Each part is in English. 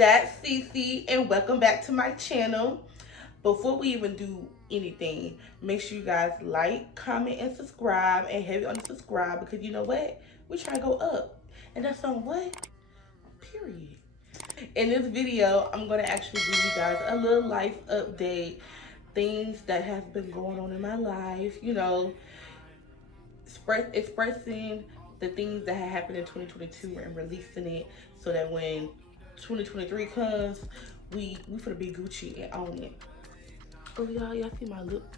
That's Cici, and welcome back to my channel. Before we even do anything, make sure you guys like, comment, and subscribe, and heavy on the subscribe because you know what? We try to go up, and that's on what? Period. In this video, I'm gonna actually give you guys a little life update, things that has been going on in my life. Expressing the things that had happened in 2022 and releasing it so that when 2023 comes, we finna be Gucci and own it. Oh y'all see my lip?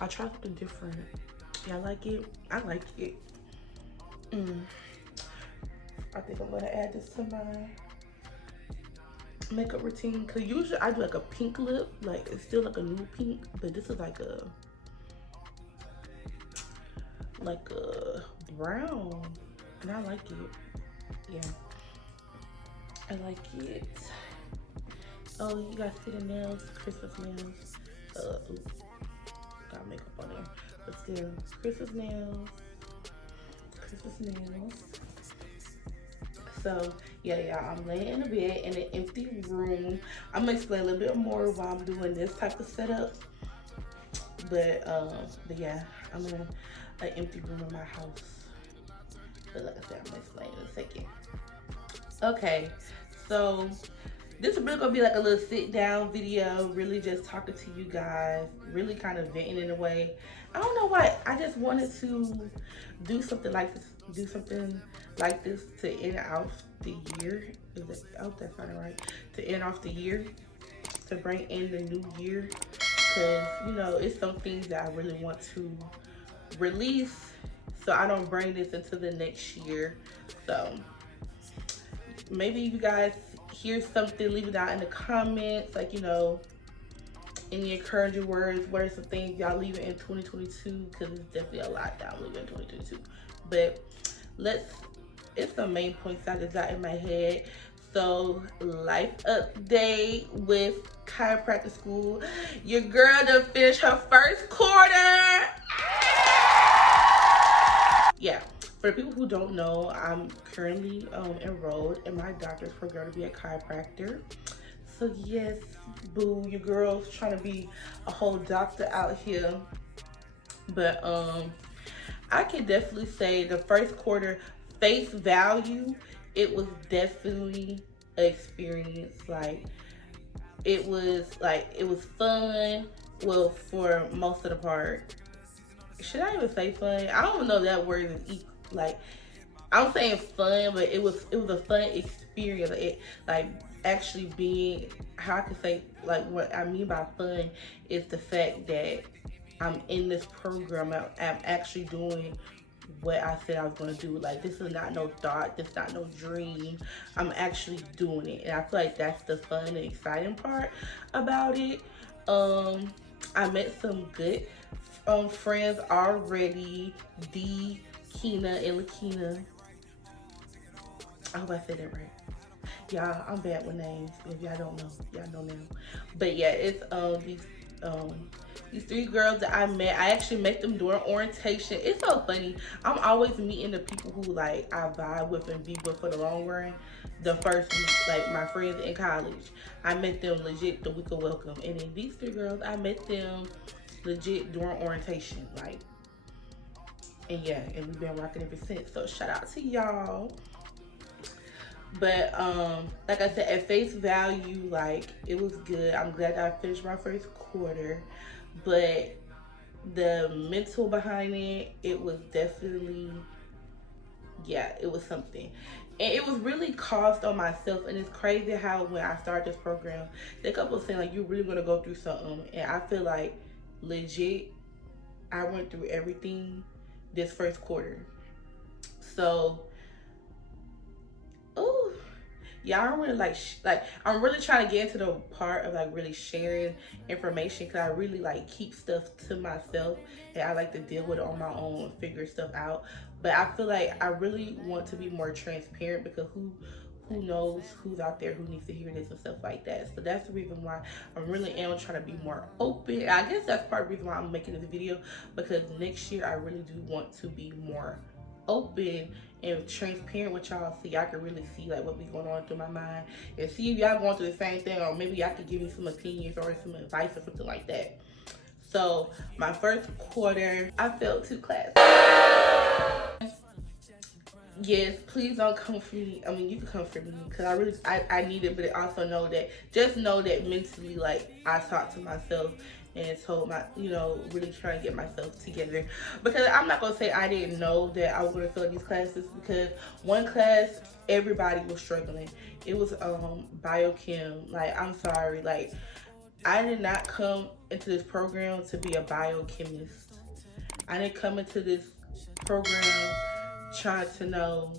I tried something different. Y'all like it? I like it. I think I'm gonna add this to my makeup routine because usually I do like a pink lip, like it's still like a nude pink, but this is like a brown, and I like it. Yeah, I like it. Oh, you guys see the nails? Christmas nails. Got makeup on there, but still, Christmas nails. Christmas nails. So yeah, I'm laying in a bed in an empty room. I'm gonna explain a little bit more why I'm doing this type of setup. But yeah, I'm in an empty room in my house. But like I said, I'm gonna explain in a second. Okay, so this is really gonna be like a little sit down video, really just talking to you guys, really kind of venting in a way. I don't know why, I just wanted to do something like this to end off the year. I hope that's not right. To end off the year, to bring in the new year, because it's some things that I really want to release, so I don't bring this into the next year. So maybe you guys hear something, leave it down in the comments, like any encouraging words. What are some things y'all leaving in 2022? Because it's definitely a lot that I'm leaving in 2022. But it's the main points I just got in my head. So, life update with chiropractic school. Your girl done finished her first quarter. Yeah, for the people who don't know, I'm currently enrolled in my doctor's program to be a chiropractor. So yes, boo, your girl's trying to be a whole doctor out here. But I can definitely say the first quarter face value, it was definitely an experience. It was fun. Well, for most of the part. Should I even say fun? I don't know if that word is equal. I'm saying fun, but it was a fun experience. Actually being, how I can say, what I mean by fun is the fact that I'm in this program. I'm actually doing what I said I was going to do. This is not no thought, this is not no dream. I'm actually doing it, and I feel like that's the fun and exciting part about it. I met some good friends already. D, Keena, and Lakina. I hope I said that right. Y'all, I'm bad with names. If y'all don't know, y'all know now. But yeah, it's these three girls that I met. I actually met them during orientation. It's so funny. I'm always meeting the people who I vibe with and be with for the long run. The first week, my friends in college, I met them legit the week of welcome. And then these three girls, I met them legit during orientation. And yeah, and we've been rocking ever since. So shout out to y'all. But like I said, at face value, it was good. I'm glad that I finished my first quarter. But the mental behind it was definitely, yeah, it was something. And it was really cost on myself. And it's crazy how when I started this program, they kept on saying you're really gonna go through something. And I feel like legit, I went through everything this first quarter. So, ooh, yeah, I'm really I'm really trying to get into the part of really sharing information, because I really keep stuff to myself, and I like to deal with it on my own and figure stuff out. But I feel like I really want to be more transparent, because who knows who's out there who needs to hear this and stuff like that. So that's the reason why I really am trying to be more open. I guess that's part of the reason why I'm making this video, because next year I really do want to be more open and transparent with y'all so y'all can really see like what be going on through my mind and see if y'all going through the same thing, or maybe y'all could give me some opinions or some advice or something like that. So my first quarter, I failed 2 classes. Yes, please don't come for me. I mean, you can come for me because I need it, but also know that, just know that mentally, like, I talked to myself and told really trying to get myself together. Because I'm not going to say I didn't know that I was going to fail these classes, because one class, everybody was struggling. It was biochem. Like, I'm sorry. Like, I did not come into this program to be a biochemist. I didn't come into this program trying to know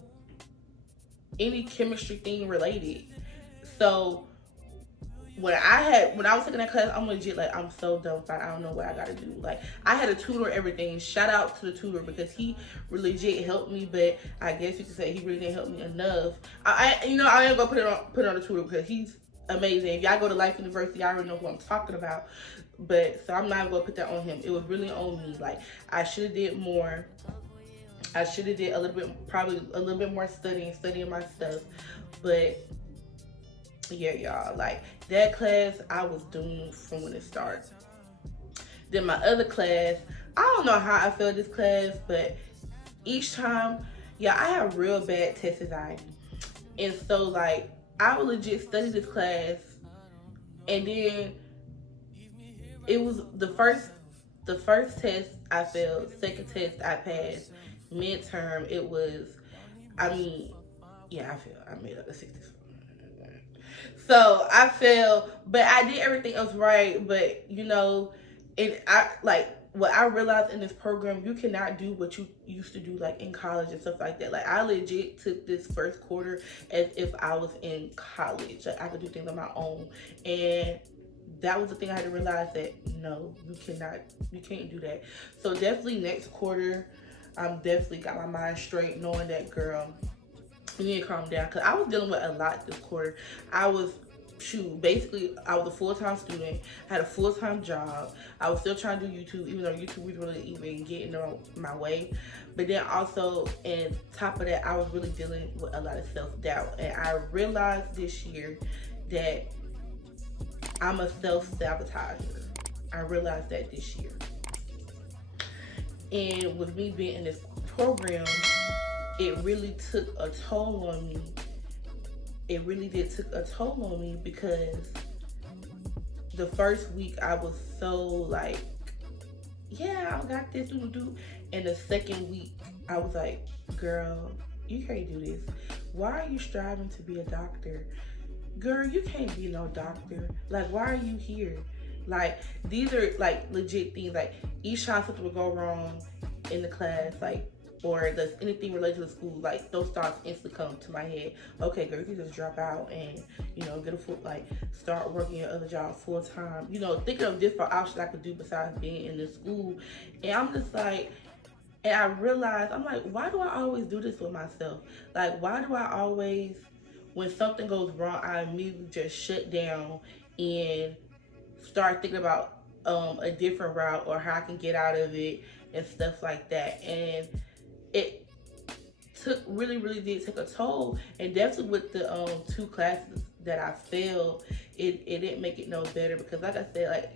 any chemistry thing related. So when I was taking that class, I'm legit like, I'm so dumbfounded. I don't know what I gotta do. Like, I had a tutor, everything. Shout out to the tutor because he really legit helped me, but I guess you could say he really didn't help me enough. I ain't gonna put it on the tutor because he's amazing. If y'all go to Life University, y'all already know who I'm talking about. But so I'm not gonna put that on him. It was really on me. Like, I should have did more. I should have did probably a little bit more studying my stuff. But yeah, y'all, like, that class, I was doomed from when it started. Then my other class, I don't know how I failed this class, but each time, yeah, I have real bad test anxiety. And so, like, I would legit study this class, and then it was the first test I failed, second test I passed, midterm it was, I mean, yeah, I failed. I made up the 60s. So I failed, but I did everything else right. But and I like what I realized in this program, you cannot do what you used to do like in college and stuff like that. Like, I legit took this first quarter as if I was in college. Like, I could do things on my own, and that was the thing I had to realize, that no, you can't do that. So definitely next quarter, I'm definitely got my mind straight, knowing that, girl, you need to calm down, because I was dealing with a lot this quarter. I was basically, I was a full-time student, had a full-time job. I was still trying to do YouTube, even though YouTube was really even getting on my way. But then also, on top of that, I was really dealing with a lot of self-doubt. And I realized this year that I'm a self-sabotager. I realized that this year. And with me being in this program, it really took a toll on me. It really did took a toll on me, because the first week I was so like, yeah, I got this, do. And the second week I was like, girl, you can't do this. Why are you striving to be a doctor? Girl, you can't be no doctor. Like, why are you here? Like, these are like legit things. Like, each time something would go wrong in the class, like, or does anything related to the school, like, those thoughts instantly come to my head. Okay, girl, you can just drop out and, get a full, like, start working your other job full time. Thinking of different options I could do besides being in this school. And I'm just like, and I realized, I'm like, why do I always do this with myself? Like, why do I always, when something goes wrong, I immediately just shut down and start thinking about a different route or how I can get out of it and stuff like that. And it really did take a toll. And definitely with the 2 classes that I failed, it didn't make it no better, because like I said, like,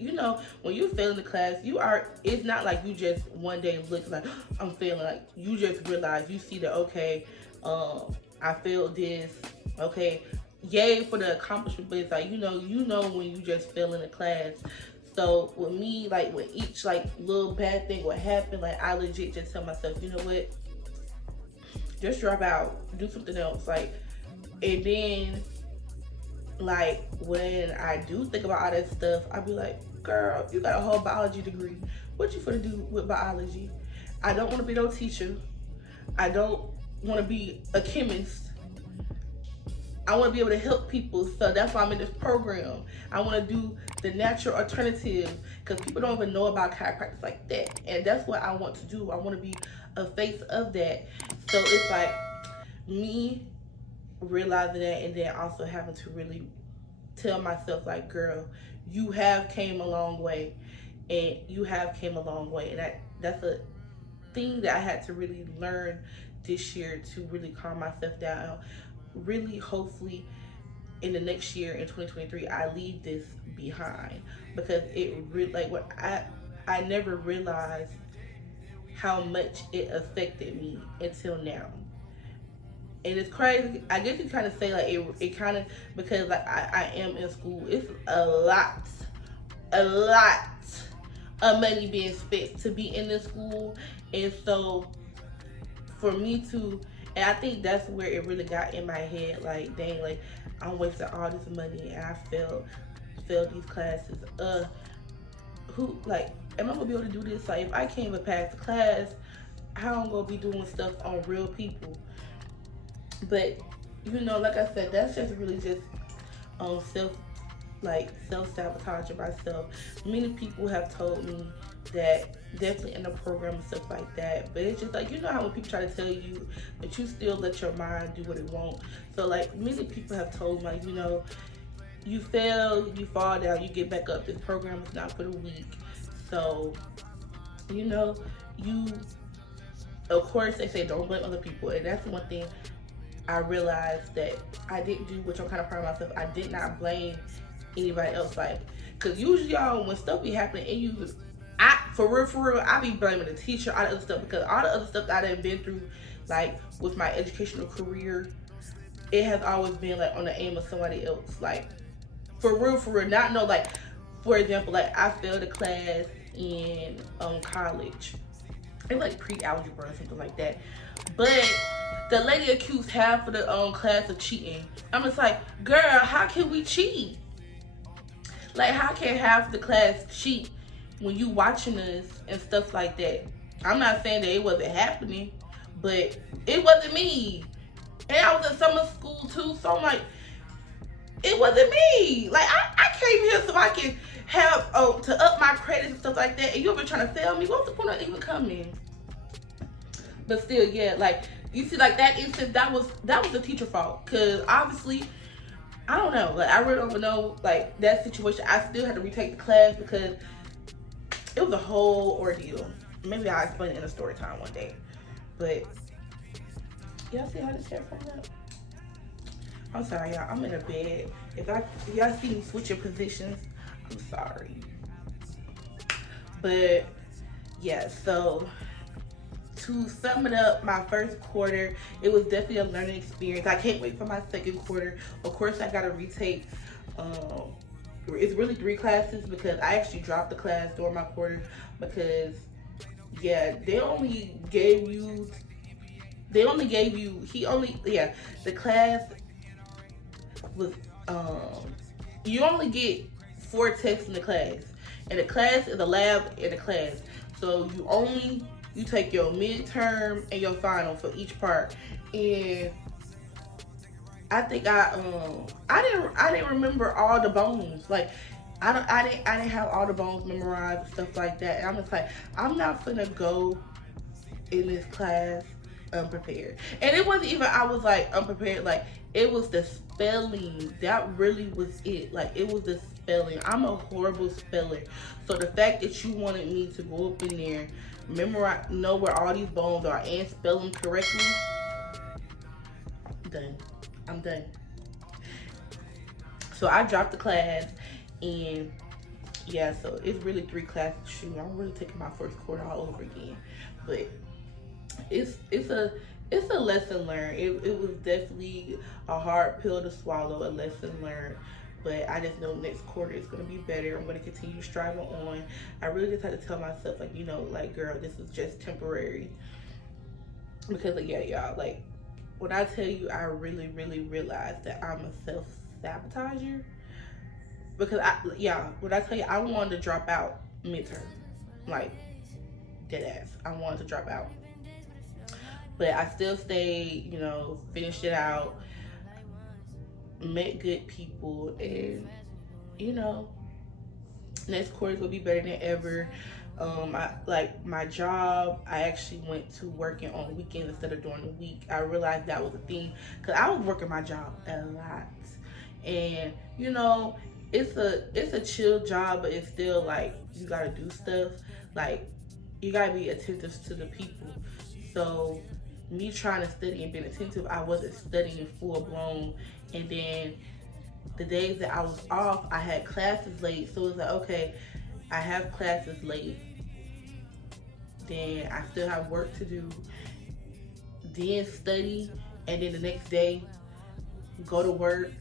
when you fail in the class, it's not like you just one day look like, I'm failing. Like, you just realize, you see that, okay, I failed this, okay, yay for the accomplishment. But it's like, when you just fail in the class. So with me, like, when each like little bad thing would happen, like, I legit just tell myself, you know what, just drop out, do something else. Like, and then, like, when I do think about all that stuff, I be like, girl, you got a whole biology degree. What you finna do with biology? I don't want to be no teacher. I don't want to be a chemist. I want to be able to help people. So that's why I'm in this program. I want to do the natural alternative, because people don't even know about chiropractic like that. And that's what I want to do. I want to be a face of that. So it's like me realizing that, and then also having to really tell myself, like, girl, you have came a long way, and you have came a long way. And that's a thing that I had to really learn this year to really calm myself down. Really, hopefully, in the next year in 2023, I leave this behind because it really like what I never realized how much it affected me until now. And it's crazy. I guess you kind of say like it kind of because like I am in school. It's a lot of money being spent to be in this school, and so for me to, and I think that's where it really got in my head. Like, dang, like I'm wasting all this money, and I failed these classes. Who like am I gonna be able to do this? Like, if I can't even pass the class, how I'm gonna be doing stuff on real people? But like I said, that's just really just self self sabotaging myself. Many people have told me that definitely in the program and stuff like that. But it's just like how when people try to tell you, but you still let your mind do what it wants. So like many people have told me, like, you fail, you fall down, you get back up. This program is not for the weak. So, you of course they say don't blame other people, and that's one thing I realized that I didn't do, which I'm kind of proud of myself. I did not blame anybody else, like, cause usually y'all when stuff be happening and for real, I be blaming the teacher, all the other stuff, because all the other stuff that I've been through, like with my educational career, it has always been like on the aim of somebody else, like for real, not no like, for example, like I failed a class in college, it like pre-algebra or something like that, but the lady accused half of the class of cheating. I'm just like, girl, how can we cheat? Like, how can half the class cheat when you watching us and stuff like that? I'm not saying that it wasn't happening, but it wasn't me. And I was in summer school too, so I'm like, it wasn't me. Like, I came here so I can have to up my credits and stuff like that, and you've been trying to fail me. What's the point of even coming? But still, yeah, like, you see, like that instance, that was the teacher fault, because obviously, I don't know, like I really don't know, like that situation. I still had to retake the class because it was a whole ordeal. Maybe I'll explain it in a story time one day. But y'all see how this hair comes up? I'm sorry, y'all. I'm in a bed. If y'all see me switching positions, I'm sorry. But yeah, so to sum it up, my first quarter, it was definitely a learning experience. I can't wait for my second quarter. Of course, I gotta retake. It's really 3 classes because I actually dropped the class during my quarter because, yeah, the class was, you only get 4 tests in the class, and the class is a lab in the class. So you take your midterm and your final for each part. And I think I didn't remember all the bones. Like I didn't have all the bones memorized and stuff like that. And I'm just like, I'm not gonna go in this class unprepared. And it wasn't even I was like unprepared, like it was the spelling. That really was it. Like it was the spelling. I'm a horrible speller. So the fact that you wanted me to go up in there, memorize, know where all these bones are and spell them correctly, done. I'm done. So I dropped the class, and yeah, so it's really 3 classes. Shoot, I'm really taking my first quarter all over again. But it's a lesson learned. It was definitely a hard pill to swallow, a lesson learned. But I just know next quarter is going to be better. I'm going to continue striving on. I really just had to tell myself, like, like, girl, this is just temporary. Because, like, yeah, y'all, like, when I tell you, I really, really realized that I'm a self-sabotager. Because, when I tell you, I wanted to drop out midterm. Like, dead ass. I wanted to drop out. But I still stayed, finished it out, met good people, and, next quarter will be better than ever. My job, I actually went to working on weekends instead of during the week. I realized that was a thing because I was working my job a lot, and it's a chill job, but it's still like you gotta do stuff, like you gotta be attentive to the people. So me trying to study and being attentive, I wasn't studying full blown. And then the days that I was off, I had classes late. So it's like, okay, I have classes late, then I still have work to do, then study, and then the next day go to work,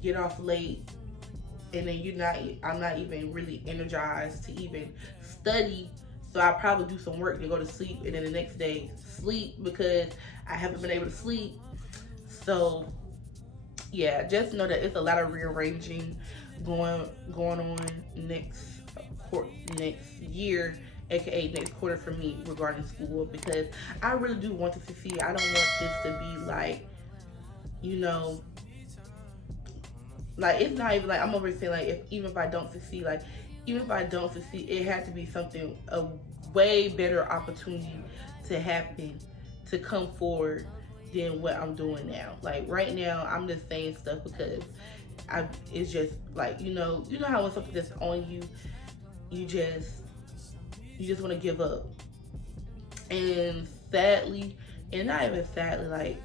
get off late, and then I'm not even really energized to even study. So I probably do some work to go to sleep, and then the next day sleep because I haven't been able to sleep. So yeah, just know that it's a lot of rearranging going going on next next year, aka next quarter for me regarding school, because I really do want to succeed. I don't want this to be like, you know, like it's not even like I'm over saying like if even if I don't succeed, like even if I don't succeed, it had to be something a way better opportunity to happen to come forward than what I'm doing now. Like right now, I'm just saying stuff because I it's just like you know how when something that's on you, you just want to give up. And sadly, and not even sadly, like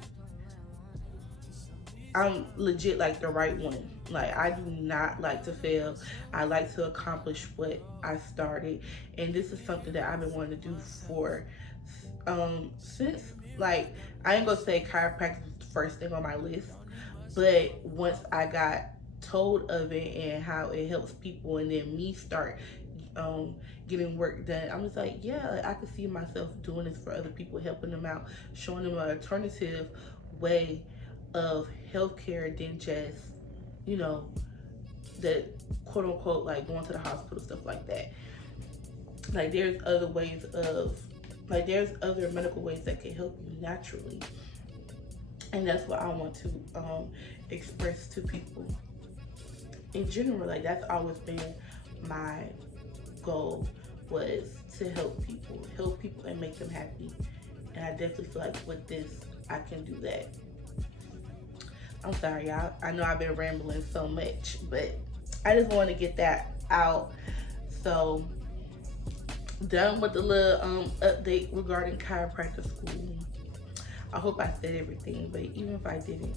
I'm legit like the right one. Like I do not like to fail. I like to accomplish what I started, and this is something that I've been wanting to do for since like I ain't gonna say chiropractic was the first thing on my list, but once I got told of it and how it helps people, and then me start um getting work done, I'm just like, yeah, like, I could see myself doing this for other people, helping them out, showing them an alternative way of healthcare than just, you know, the quote unquote like going to the hospital, stuff like that. Like there's other ways of like there's other medical ways that can help you naturally. And that's what I want to express to people in general. Like that's always been my goal, was to help people and make them happy. And I definitely feel like with this I can do that. I'm sorry, y'all. I know I've been rambling so much, but I just want to get that out. So, done with the little update regarding chiropractic school. I hope I said everything, but even if I didn't,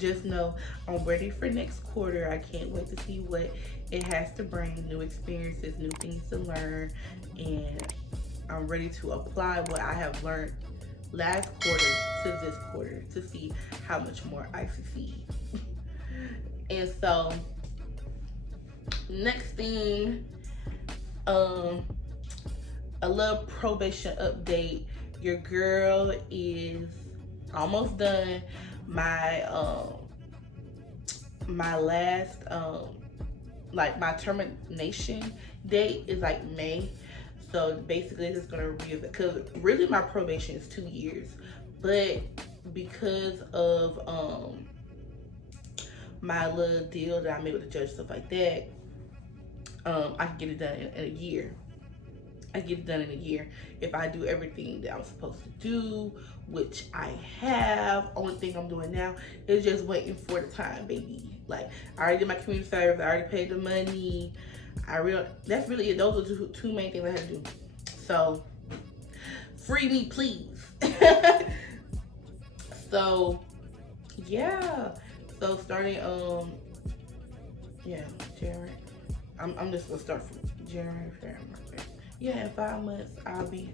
just know I'm ready for next quarter. I can't wait to see what it has to bring, new experiences, new things to learn, and I'm ready to apply what I have learned last quarter to this quarter to see how much more I succeed. And so next thing, a little probation update. Your girl is almost done. My last like my termination date is like May. So basically it's gonna because really my probation is 2 years, but because of my little deal that I made with the judge, stuff like that, I can get it done in a year. I get it done in a year if I do everything that I'm supposed to do, which I have. Only thing I'm doing now is just waiting for the time, baby. Like I already did my community service, I already paid the money. That's really it. Those are the two main things I had to do. So free me, please. So yeah. So starting yeah, January. I'm just gonna start from January, February, March. Yeah, in 5 months I'll be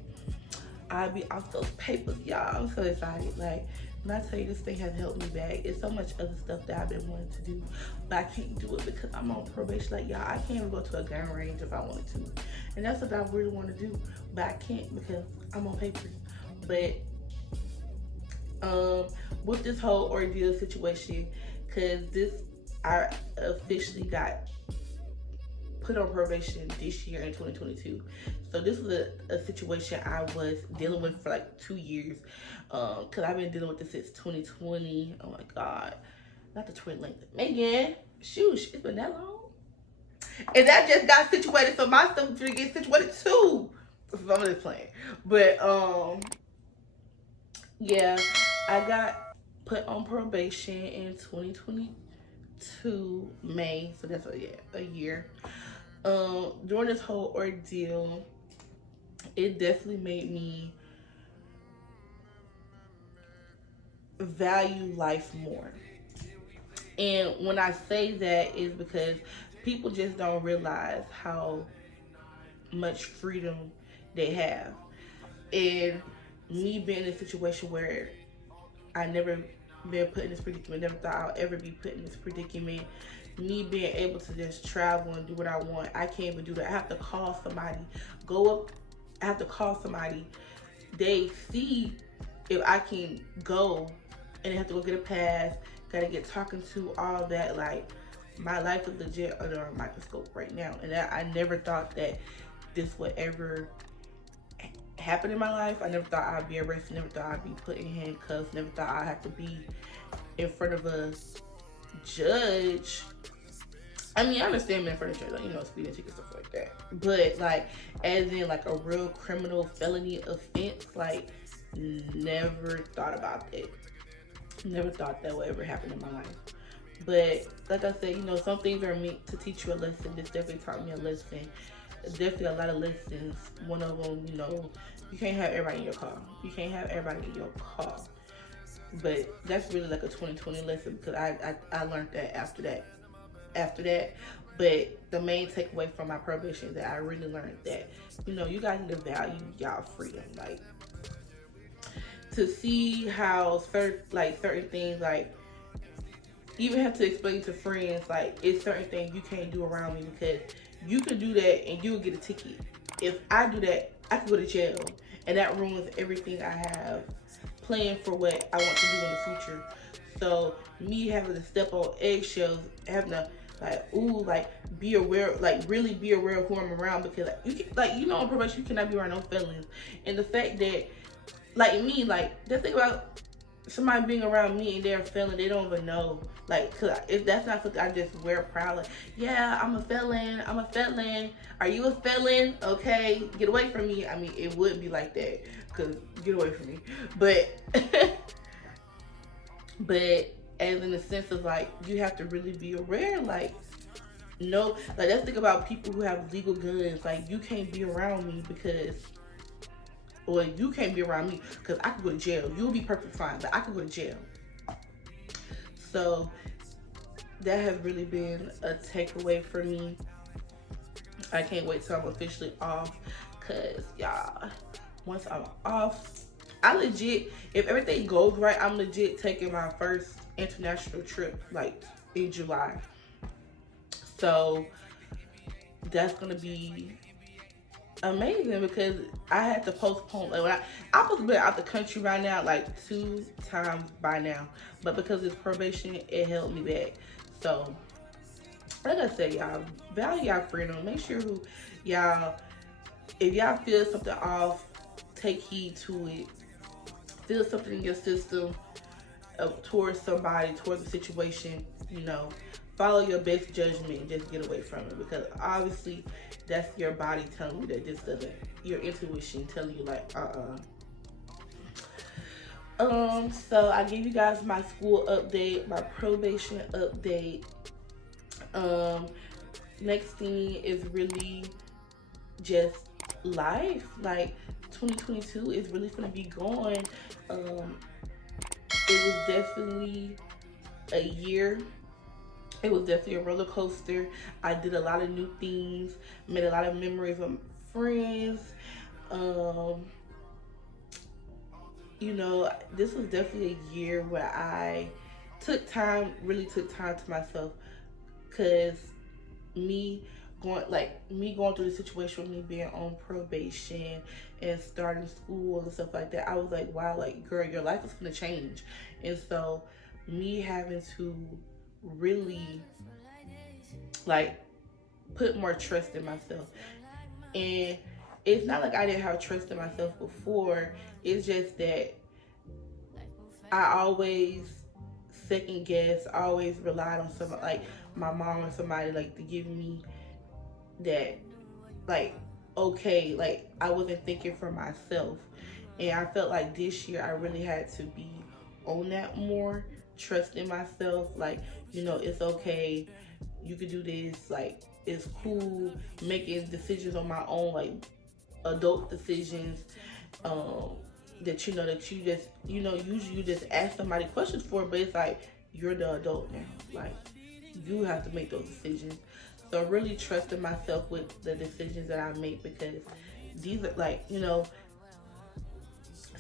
off those papers, y'all. I'm so excited. Like when I tell you this thing has helped me back, it's so much other stuff that I've been wanting to do, but I can't do it because I'm on probation. Like y'all, I can't even go to a gun range if I wanted to, and that's what I really want to do, but I can't because I'm on papers. But with this whole ordeal situation, because I officially got put on probation this year in 2022. So this was a situation I was dealing with for like 2 years. Cause I've been dealing with this since 2020. Oh my God. Not the twin link. Megan, shoosh, it's been that long. And that just got situated, so my stuff is gonna get situated too. So I'm just playing. But yeah, I got put on probation in 2022 May. So that's a year. During this whole ordeal, it definitely made me value life more. And when I say that is because people just don't realize how much freedom they have. And me being in a situation where I never been put in this predicament, never thought I'll ever be put in this predicament. Me being able to just travel and do what I want, I can't even do that. I have to call somebody, go up, I have to call somebody. They see if I can go and they have to go get a pass, gotta get talking to, all that. Like, my life is legit under a microscope right now. And I never thought that this would ever happen in my life. I never thought I'd be arrested, never thought I'd be put in handcuffs, never thought I'd have to be in front of a judge. I mean, I understand being in front of a judge, like, speeding tickets, stuff like that. But, like, as in, like, a real criminal felony offense, like, never thought about that. Never thought that would ever happen in my life. But, like I said, some things are meant to teach you a lesson. This definitely taught me a lesson. Definitely a lot of lessons. One of them, you can't have everybody in your car. You can't have everybody in your car. But that's really like a 2020 lesson, because I learned that after that. But the main takeaway from my probation is that I really learned that, you guys need to value y'all freedom. Like, to see how certain things, like, even have to explain to friends, like, it's certain things you can't do around me, because you could do that and you will get a ticket. If I do that, I could go to jail, and that ruins everything I have planned for what I want to do in the future. So me having to step on eggshells, having to be aware, really be aware of who I'm around, because on probation you cannot be around no felons. And the fact that, like me, just think about somebody being around me and they're a felon, they don't even know. Like, cause if that's not something I just wear proud, like, yeah, I'm a felon. Are you a felon? Okay, get away from me. I mean, it would be like that, cause get away from me. But, but as in the sense of, like, you have to really be aware, let's think about people who have legal guns. Like, you can't be around me you can't be around me because I could go to jail. You'll be perfectly fine, but I could go to jail. So that has really been a takeaway for me. I can't wait till I'm officially off, because y'all, once I'm off, I legit, if everything goes right, I'm legit taking my first international trip, like, in July. So that's gonna be amazing, because I had to postpone, like, when I'm supposed to be out the country right now, like, 2 times by now, but because it's probation, it held me back. So like I said, y'all, value y'all freedom. Make sure if y'all feel something off, take heed to it. Feel something in your system towards somebody, towards a situation, follow your best judgment and just get away from it, because obviously that's your body telling you that this doesn't, your intuition telling you, like, so I gave you guys my school update, my probation update. Next thing is really just life. Like, 2022 is really gonna be going. It was definitely a year. It was definitely a roller coaster. I did a lot of new things, made a lot of memories with friends. This was definitely a year where I really took time to myself, because me going through the situation with me being on probation and starting school and stuff like that, I was like, wow, like, girl, your life is gonna change. And so me having to really, like, put more trust in myself. And it's not like I didn't have trust in myself before, it's just that I always second guess, I always relied on somebody, like my mom or somebody, like, to give me that, like, okay, like, I wasn't thinking for myself. And I felt like this year I really had to be on that more, trust in myself, like, it's okay, you could do this, like, it's cool, making decisions on my own, like, adult decisions, that you know that you just usually you just ask somebody questions for, but it's like you're the adult now. Like you have to make those decisions. So I really trusted myself with the decisions that I make because these are like,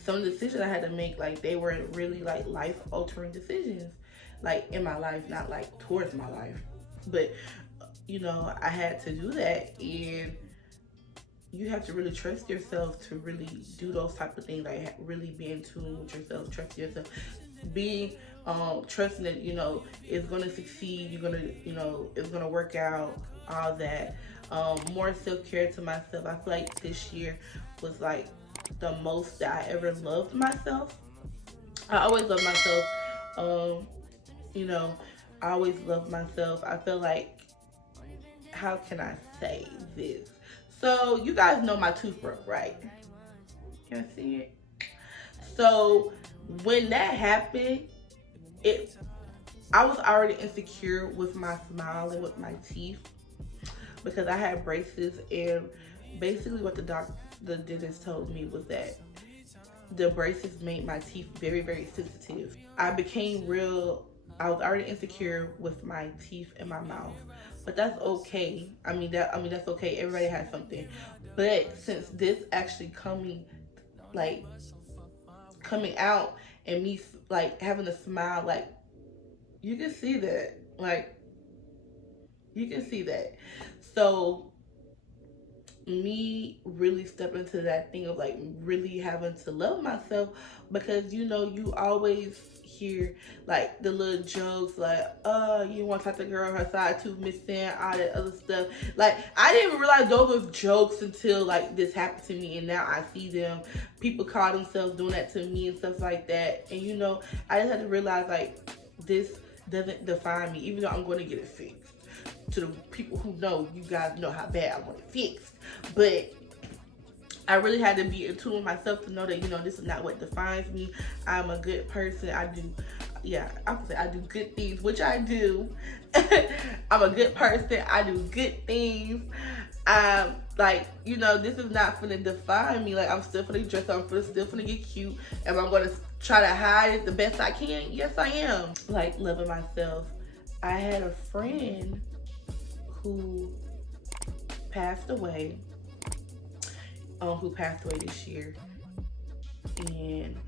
some of the decisions I had to make, like they were really like life altering decisions, like in my life, not like towards my life, but I had to do that, and you have to really trust yourself to really do those type of things, like really be in tune with yourself, trust yourself, being trusting that it's gonna succeed, you're gonna it's gonna work out, all that. More self-care to myself. I feel like this year was like the most that I ever loved myself. I always love myself. um you know I always love myself. I feel like, how can I say this? So you guys know my tooth broke, right? Can I see it? So when that happened, it I was already insecure with my smile and with my teeth because I had braces, and basically what the dentist told me was that the braces made my teeth very, very sensitive. I was already insecure with my teeth and my mouth, but that's okay. That's okay. Everybody has something. But since this actually like coming out, and me like having a smile, like you can see that, like you can see that. So me really step into that thing of like really having to love myself, because you always hear like the little jokes like, you want to talk to girl, her side tooth missing, all that other stuff. Like I didn't even realize those were jokes until like this happened to me, and now I see them, people call themselves doing that to me and stuff like that. And I just had to realize like this doesn't define me, even though I'm going to get it fixed. To the people who know, you guys know how bad I want it fixed. But I really had to be in tune with myself to know that, this is not what defines me. I'm a good person. I would say I do good things, which I do. I'm a good person. I do good things. This is not gonna define me. Like, I'm still gonna dress up, still gonna get cute. Am I gonna try to hide it the best I can? Yes, I am. Like, loving myself. I had a friend who passed away this year, and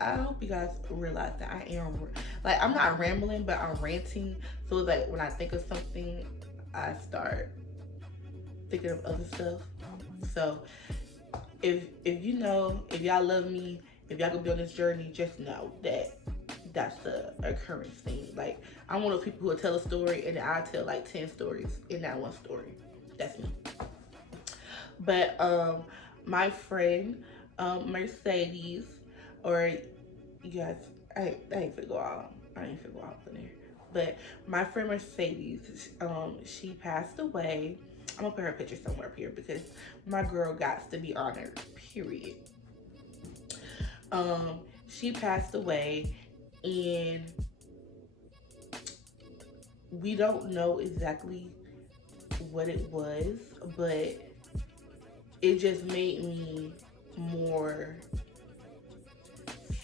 I hope you guys realize that I am, like, I'm not rambling, but I'm ranting. So it's like when I think of something, I start thinking of other stuff. So if y'all love me, if y'all gonna be on this journey, just know that that's the occurrence thing. Like, I'm one of those people who will tell a story and then I'll tell like 10 stories in that one story. That's me. But my friend Mercedes, or you guys, I ain't finna go out in there. But my friend Mercedes, she passed away. I'm gonna put her picture somewhere up here because my girl got to be honored, period. She passed away, and we don't know exactly what it was, but it just made me more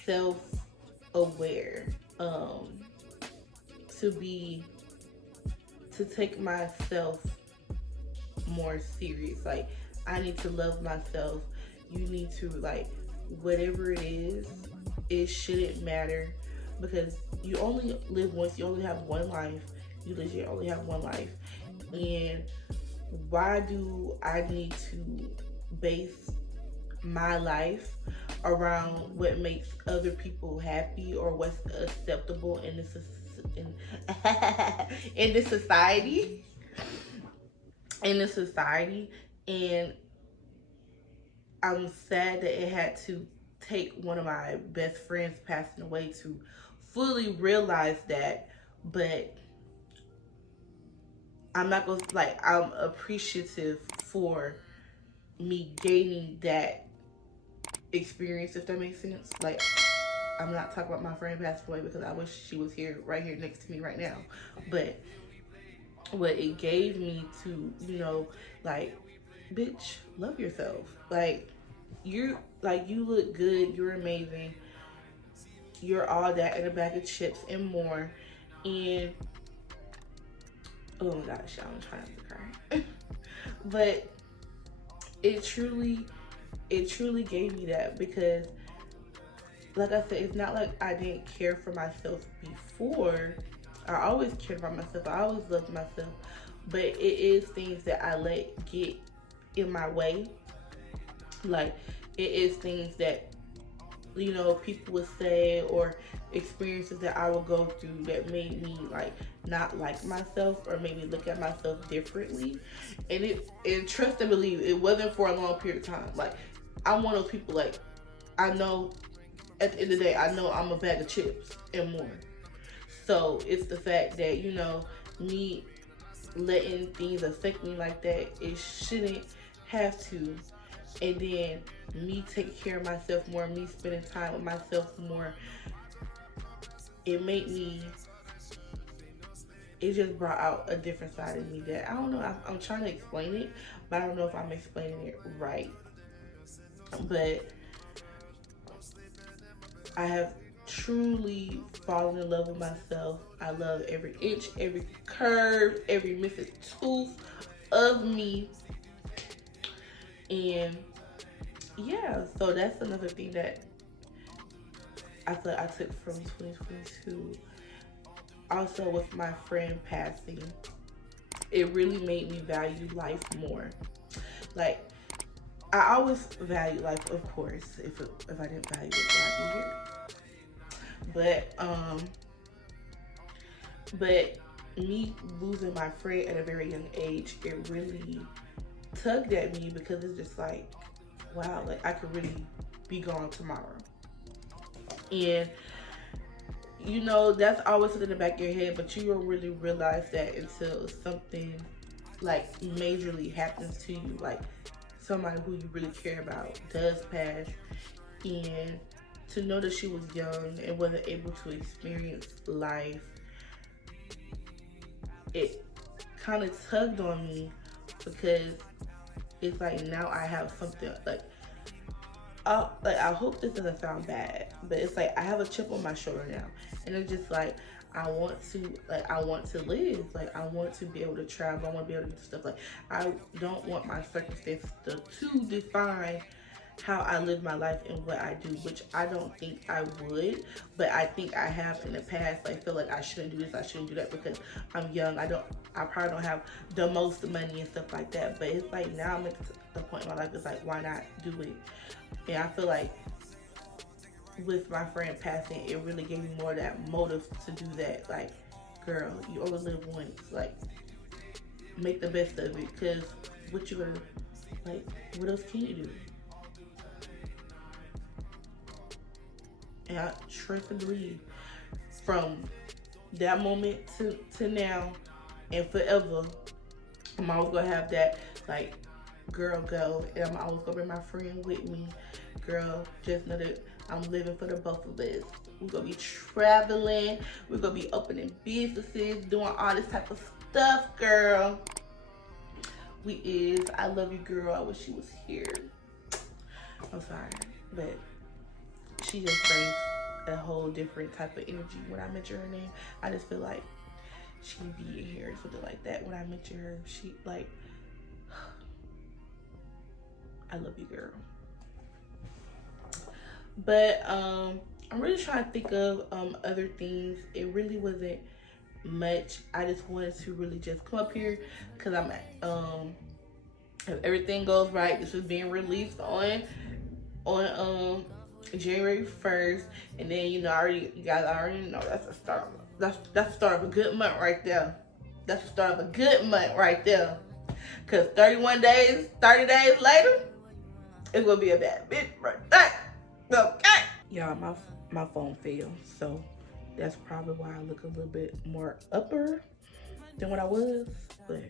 self-aware, to take myself more serious. Like, I need to love myself. You need to, like, whatever it is, it shouldn't matter, because you only live once. You only have one life. You legit only have one life. And why do I need to base my life around what makes other people happy or what's acceptable in this in this society? And I'm sad that it had to take one of my best friends passing away to fully realize that. But I'm not gonna, like, I'm appreciative for me gaining that experience, if that makes sense. Like, I'm not talking about my friend passed away because I wish she was here, right here next to me right now. But what it gave me to, like, bitch, love yourself. Like, You like, you look good, you're amazing, you're all that in a bag of chips and more. And oh my gosh, y'all, I'm trying not to cry. But it truly, it truly gave me that, because like I said, it's not like I didn't care for myself before. I always cared about myself, I always loved myself, but it is things that I let get in my way. Like, it is things that, you know, people would say, or experiences that I would go through that made me like not like myself, or maybe look at myself differently. And trust and believe, it wasn't for a long period of time. Like, I'm one of those people, like, I know at the end of the day, I know I'm a bag of chips and more. So it's the fact that, you know, me letting things affect me like that, it shouldn't have to. And then me taking care of myself more, me spending time with myself more, it made me, it just brought out a different side of me that I don't know. I'm trying to explain it, but I don't know if I'm explaining it right. But I have truly fallen in love with myself. I love every inch, every curve, every missing tooth of me. And yeah, so that's another thing that I feel I took from 2022. Also, with my friend passing, it really made me value life more. Like, I always value life, of course. If I didn't value it, then I'd be here. But me losing my friend at a very young age, it really tugged at me, because it's just like, wow, like I could really be gone tomorrow. And you know, that's always in the back of your head, but you don't really realize that until something like majorly happens to you, like somebody who you really care about does pass. And to know that she was young and wasn't able to experience life, it kind of tugged on me, because it's like now I have something like, I hope this doesn't sound bad, but it's like I have a chip on my shoulder now, and it's just like I want to live. Like, I want to be able to travel. I want to be able to do stuff. Like, I don't want my circumstances to define how I live my life and what I do, which I don't think I would, but I think I have in the past. Like, feel like I shouldn't do this, I shouldn't do that, because I'm young. I probably don't have the most money and stuff like that. But it's like now I'm at the point in my life, it's like, why not do it? And I feel like with my friend passing, it really gave me more of that motive to do that. Like, girl, you only live once. Like, make the best of it, because what you gonna, like, what else can you do? And I trust and believe, from that moment to now and forever, I'm always gonna have that, like, girl, go. And I'm always gonna bring my friend with me. Girl, just know that I'm living for the both of us. We're gonna be traveling. We're gonna be opening businesses, doing all this type of stuff, girl. We is. I love you, girl. I wish she was here. I'm sorry, but she just brings a whole different type of energy when I mention her name. I just feel like she'd be in here or something like that when I mention her. She, like, I love you, girl. But I'm really trying to think of other things. It really wasn't much. I just wanted to really just come up here, because I'm if everything goes right, this is being released on January 1st, and then, you know, you guys already know that's the start. That's the start of a good month right there. That's the start of a good month right there. Cause 30 days later, it's gonna be a bad bitch right there. Okay. Y'all, my phone fell, so that's probably why I look a little bit more upper than what I was. But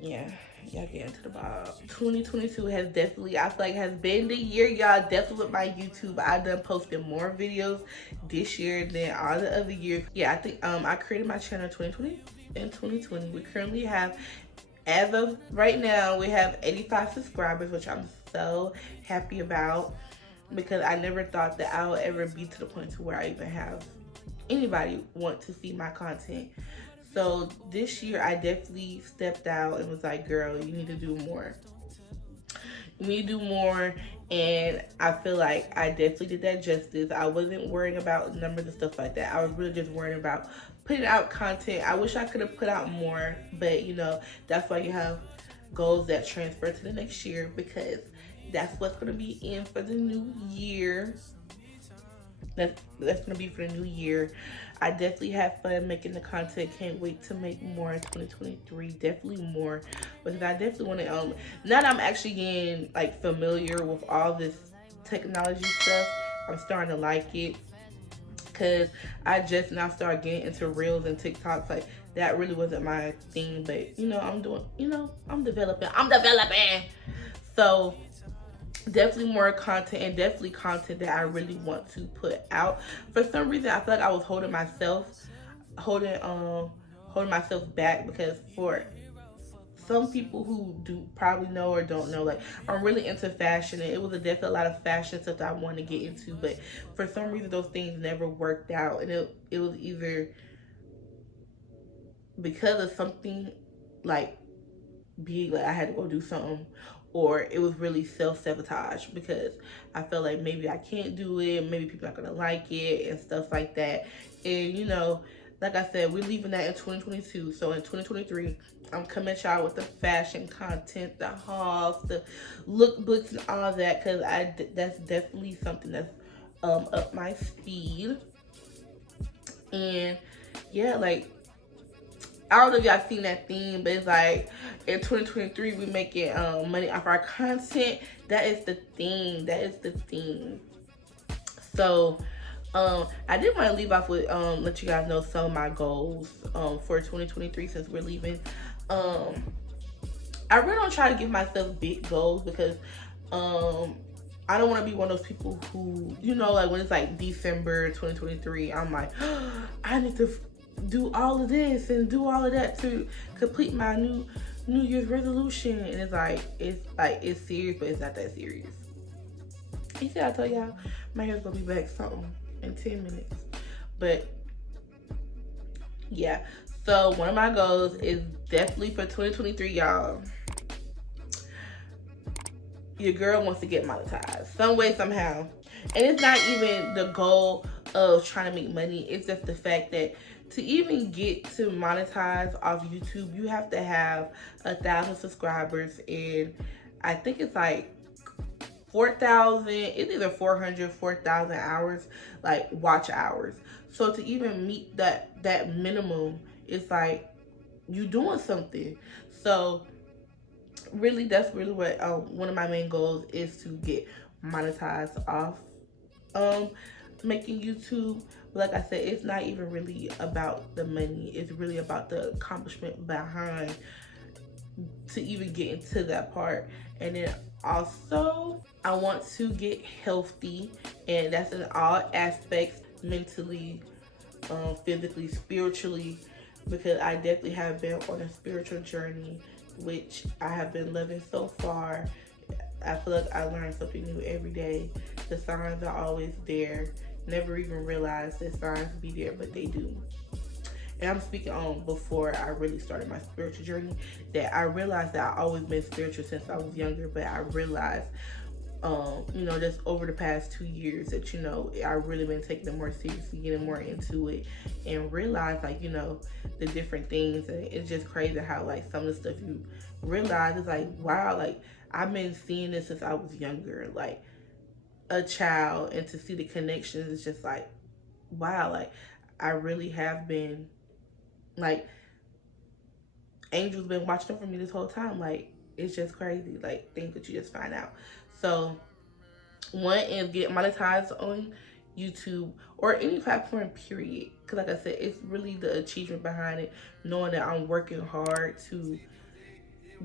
yeah, y'all get into the vibe. 2022 has definitely, I feel like, has been the year, y'all. Definitely with my YouTube, I done posted more videos this year than all the other years. Yeah, I think I created my channel in 2020 and 2020. We currently have, as of right now, we have 85 subscribers, which I'm so happy about, because I never thought that I would ever be to the point to where I even have anybody want to see my content. So this year I definitely stepped out and was like, girl, you need to do more. You need to do more. And I feel like I definitely did that justice. I wasn't worrying about numbers and stuff like that. I was really just worrying about putting out content. I wish I could have put out more, but that's why you have goals that transfer to the next year, because that's what's going to be in for the new year. That's gonna be for the new year. I definitely had fun making the content. Can't wait to make more in 2023. Definitely more, because I definitely want to. Now that I'm actually getting like familiar with all this technology stuff, I'm starting to like it. Cause I just now started getting into reels and TikToks. Like that really wasn't my thing, but I'm doing. I'm developing. I'm developing. So definitely more content, and definitely content that I really want to put out. For some reason I feel like I was holding myself back, because for some people who do probably know or don't know, like I'm really into fashion, and it was definitely a lot of fashion stuff that I wanted to get into, but for some reason those things never worked out, and it was either because of something like being like I had to go do something, or it was really self-sabotage, because I felt like maybe I can't do it, maybe people are not gonna like it and stuff like that. And like I said, we're leaving that in 2022. So in 2023, I'm coming at y'all with the fashion content, the hauls, the lookbooks, and all that, because that's definitely something that's up my speed. And yeah, like I don't know if y'all seen that theme, but it's like in 2023 we making money off our content. That is the theme. That is the theme. So I did want to leave off with let you guys know some of my goals for 2023, since we're leaving. I really don't try to give myself big goals, because I don't want to be one of those people who, like when it's like December 2023, I'm like, I need to do all of this and do all of that to complete my New Year's resolution. And it's serious, but it's not that serious. You see, I tell y'all, my hair's gonna be back something in 10 minutes. But yeah, so one of my goals is definitely for 2023, y'all. Your girl wants to get monetized some way, somehow. And it's not even the goal of trying to make money. It's just the fact that to even get to monetize off YouTube, you have to have 1,000 subscribers, and I think it's like 4,000. It's either 400, 4,000 hours, like watch hours. So to even meet that minimum, it's like you doing something. So really, that's really what one of my main goals is, to get monetized off making YouTube. Like I said, it's not even really about the money. It's really about the accomplishment behind to even get into that part. And then also, I want to get healthy, and that's in all aspects, mentally, physically, spiritually, because I definitely have been on a spiritual journey, which I have been loving so far. I feel like I learn something new every day. The signs are always there. Never even realized that signs be there, but they do. And I'm speaking on before I really started my spiritual journey, that I realized that I've always been spiritual since I was younger, but I realized, just over the past 2 years that, I really been taking it more seriously, getting more into it, and realize, like, the different things. And it's just crazy how, like, some of the stuff you realize is like, wow, like, I've been seeing this since I was younger, like a child, and to see the connections is just like, wow, like I really have been, like, angels been watching over me this whole time. Like, it's just crazy, like things that you just find out. So one is get monetized on YouTube or any platform, period. Because like I said, it's really the achievement behind it, knowing that I'm working hard to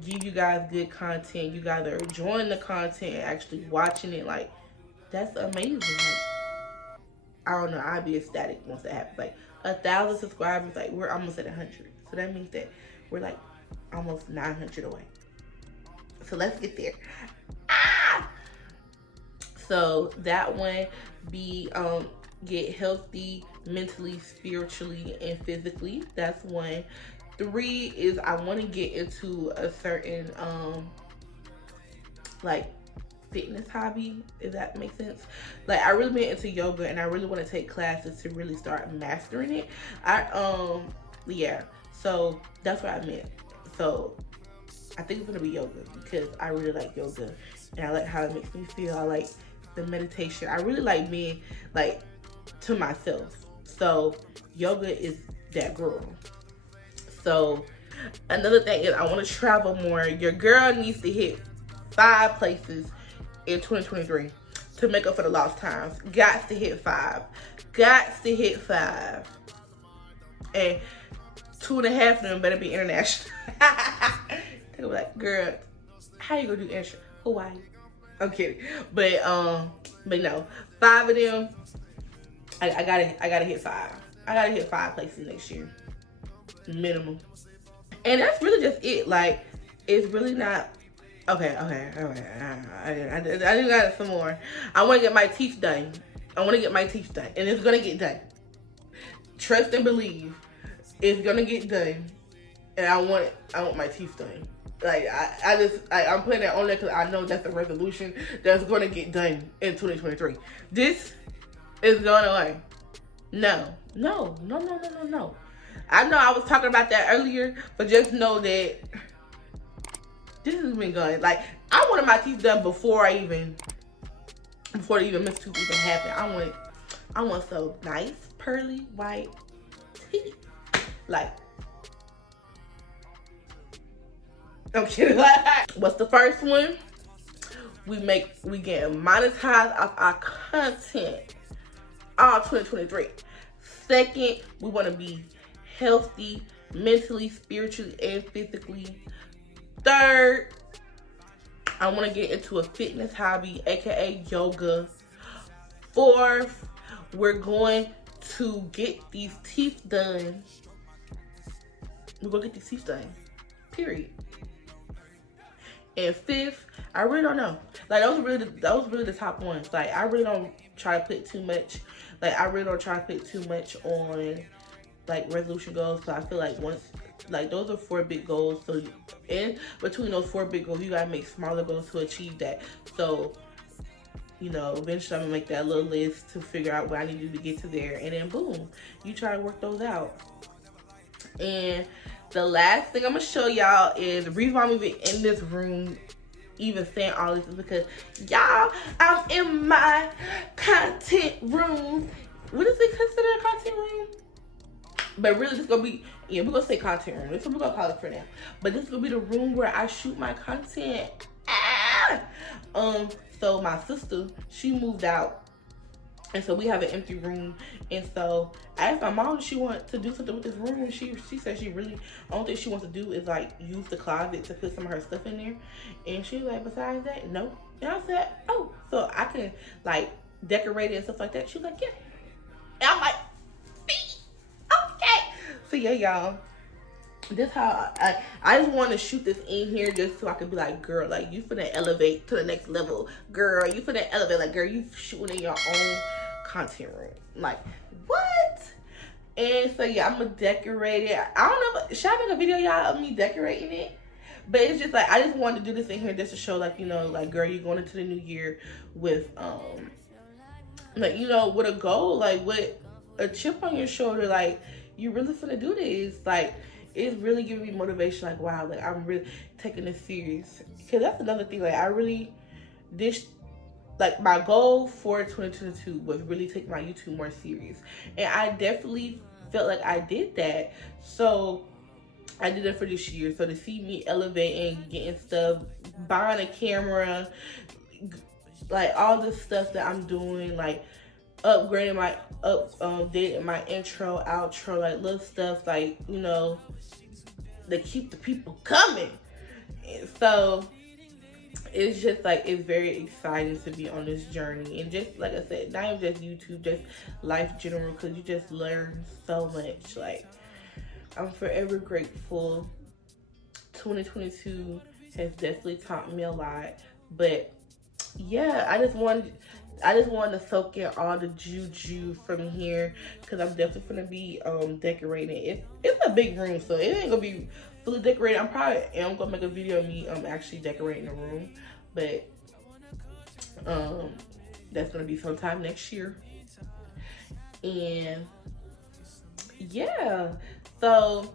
give you guys good content. You guys are enjoying the content and actually watching it. Like, that's amazing. Like, I don't know, I'd be ecstatic once that happens. Like 1,000 subscribers, like we're almost at 100. So that means that we're like almost 900 away. So let's get there. So that one be get healthy mentally, spiritually, and physically. That's one. Three is I want to get into a certain like fitness hobby, if that makes sense. Like I really been into yoga and I really want to take classes to really start mastering it. Yeah. So that's what I meant. So I think it's gonna be yoga because I really like yoga and I like how it makes me feel. I like the meditation. I really like being like to myself. So yoga is that girl. So another thing is I want to travel more. Your girl needs to hit 5 places in 2023 to make up for the lost times. Got to hit 5. Got to hit 5. And 2.5 of them better be international. They were like, girl, how you gonna do international? Hawaii. I'm kidding. But no. 5 of them, I gotta hit 5. I gotta hit 5 places next year. Minimum. And that's really just it. Like, it's really not. Okay. I do got some more. I want to get my teeth done. And it's gonna get done. Trust and believe, it's gonna get done. And I want my teeth done. Like I'm putting it on there because I know that's a resolution that's gonna get done in 2023. This is going away. No. I know I was talking about that earlier, but just know that this has been going. Like, I wanted my teeth done before the even missed tooth even happened. I want so nice, pearly, white teeth. Like, I'm kidding. What's the first one? We get monetized off our content all 2023. Second, we want to be healthy mentally, spiritually, and physically. Third, I want to get into a fitness hobby, aka yoga. Fourth, we're going to get these teeth done. We're going to get these teeth done. Period. And fifth, I really don't know. Like, those were really the top ones. Like, I really don't try to put too much. Like, I really don't try to put too much on, like, resolution goals. So I feel like once, like, those are 4 big goals. So in between those 4 big goals, you gotta make smaller goals to achieve that. So, you know, eventually I'm gonna make that little list to figure out what I need to do to get to there. And then boom, you try to work those out. And the last thing I'm gonna show y'all is the reason why I'm even in this room, even saying all this, is because y'all, I'm in my content room. What is it considered a content room? But really, this gonna be, yeah, we're gonna say content room. That's what we're gonna call it for now. But this will be the room where I shoot my content. So my sister, she moved out. And so we have an empty room. And so I asked my mom if she wanted to do something with this room. She said she really, only thing she wants to do is like use the closet to put some of her stuff in there. And she was like, besides that, no. And I said, oh, so I can like decorate it and stuff like that. She was like, yeah. And I'm like, okay. So yeah, y'all. This how I just want to shoot this in here just so I can be like, girl, like, you finna elevate to the next level. Girl, you finna elevate. Like, girl, you shooting in your own content room. Like, what? And so yeah, I'm gonna decorate it. I don't know, should I make a video, y'all, of me decorating it? But it's just like, I just wanted to do this in here just to show, like, you know, like, girl, you're going into the new year with like, you know, with a goal, like, with a chip on your shoulder. Like, you really finna do this. Like, it's really giving me motivation. Like, wow, like, I'm really taking this serious. Because that's another thing. Like, I really, like, my goal for 2022 was really take my YouTube more serious. And I definitely felt like I did that. So I did it for this year. So to see me elevating, getting stuff, buying a camera, like, all the stuff that I'm doing, like, upgrading my updating my intro, outro, like, little stuff, like, you know, to keep the people coming. And so it's just like, it's very exciting to be on this journey. And just like I said, not even just YouTube, just life general, because you just learn so much. Like, I'm forever grateful. 2022 has definitely taught me a lot, but yeah, I just wanted to soak in all the juju from here because I'm definitely gonna be decorating. It's a big room, so it ain't gonna be fully decorated. I'm probably am gonna make a video of me actually decorating the room, but um that's gonna be sometime next year. And yeah, so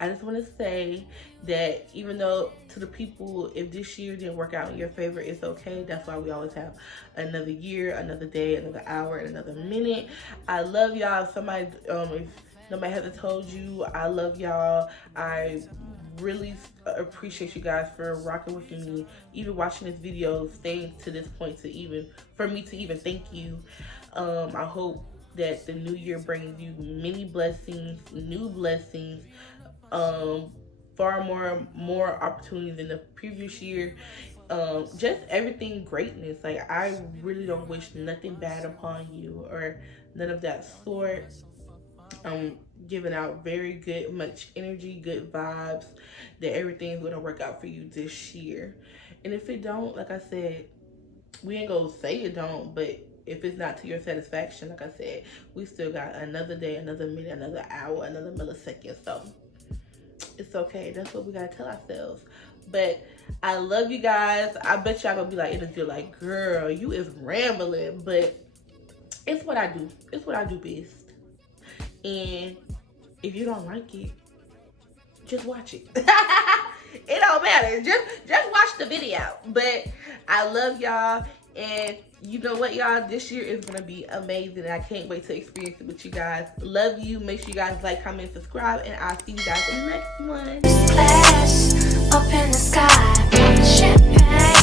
I just want to say that even though to the people, if this year didn't work out in your favor, it's okay. That's why we always have another year, another day, another hour, and another minute. I love y'all. If nobody hasn't told you, I love y'all. I really appreciate you guys for rocking with me, even watching this video, staying to this point to even for me to even thank you. I hope that the new year brings you many blessings, new blessings, um, far more opportunities than the previous year. Just everything greatness. Like I really don't wish nothing bad upon you or none of that sort. Giving out very good, much energy, good vibes, that everything's gonna work out for you this year. And if it don't, like I said, we ain't gonna say it don't, but if it's not to your satisfaction, like I said, we still got another day, another minute, another hour, another millisecond. So it's okay. That's what we gotta tell ourselves. But I love you guys. I bet y'all gonna be like in the video, like, girl, you is rambling. But it's what I do. It's what I do best. And if you don't like it, just watch it. It don't matter. Just watch the video. But I love y'all. And you know what, y'all? This year is going to be amazing. And I can't wait to experience it with you guys. Love you. Make sure you guys like, comment, subscribe. And I'll see you guys in the next one. Splash up in the sky. Champagne.